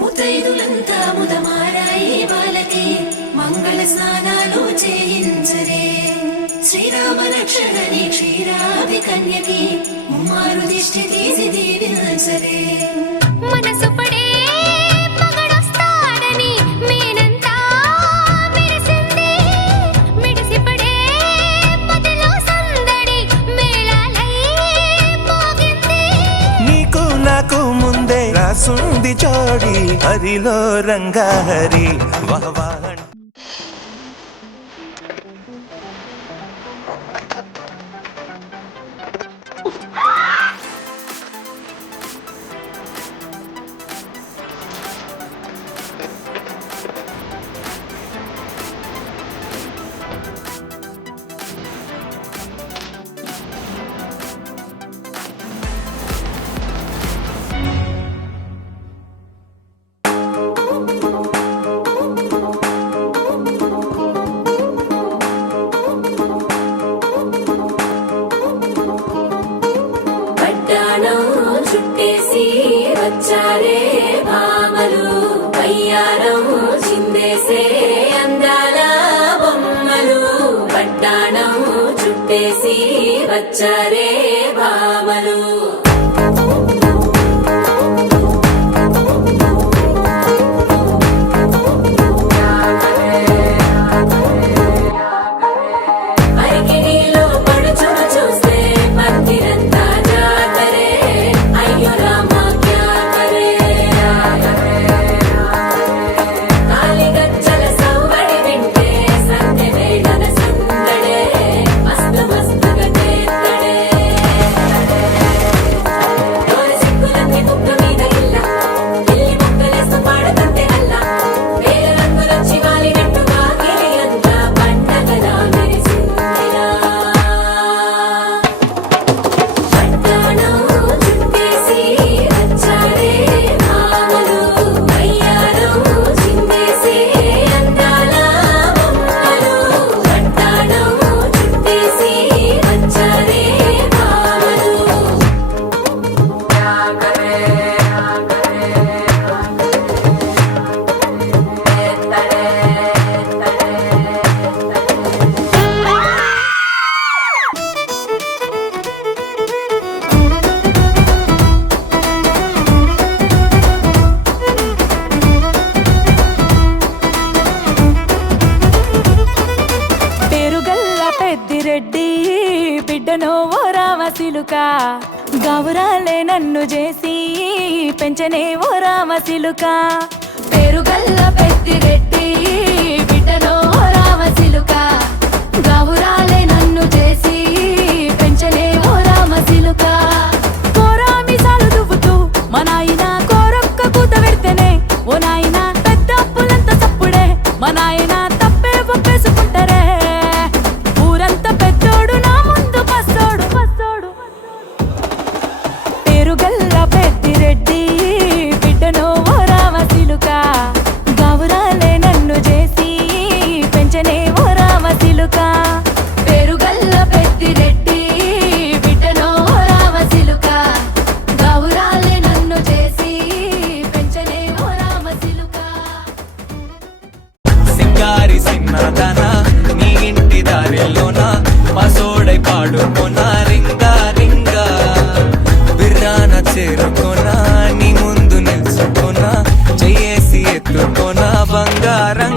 ముతైదులంతా ముదమారాయి వాళ్ళకి మంగళ స్నానాలు చేయించరే. శ్రీరామ రక్షణని క్షీరాది కన్యకి ముమ్మారు దిష్టి తీసి దీవించరే. మనసు పడే మగడొస్తాడని మేనంతా మెరిసింది. మిడిసిపడే పదిలో సందడి మేళాలై మోగింది. నీకు నాకు ముందే రాసుంది జోడి హరిలో రంగాహరి వాహ్. చుట్టేసి వచ్చారే భామలు, అయ్యారం చిందేసే అందాల బొమ్మలు. పట్టాణం చుట్టేసి వచ్చారే భామలు. రెడ్డి బిడ్డనో ఓ రామసిలుక, గౌరాలే నన్ను చేసి పెంచనే ఓ రామసిలుక. పేరుగల్ల పెద్దిరెడ్డి బిడ్డనో ఓ రామసిలుక, గౌరాలే నన్ను చేసి పెంచనే ఓ రామసిలుక. కోరామిసాలు దువ్వుతూ మా నాయన కోరొక్క కూత పెడితేనే ఓ నాయన పెద్ద అప్పులంత సప్పుడే మా నాయన తప్పే ఒప్పేసుకుంటారే. ఊరంతా పెద్దోడు నా ముందు పస్తోడు పస్తోడు. పేరుగల్ల పెద్దిరెడ్డి బిడ్డనో ఓ రామసిలుక, గౌరాలే నన్ను చేసి పెంచనే ఓ రామసిలుక. పేరుగల్ల పెద్దిరెడ్డి బిడ్డనో ఓ రామసిలుక, గౌరాలే నన్ను చేసి పెంచనే ఓ రామసిలుక. సింగారి సిన్నదన నీ ఇంటి దారిలోన పసోడై పాడుకోనా రింగా రింగా. బిర్రాన చేరుకోనా నీ ముందు నిల్చుకోనా, చెయ్యేసి ఎత్తుకోనా బంగారం.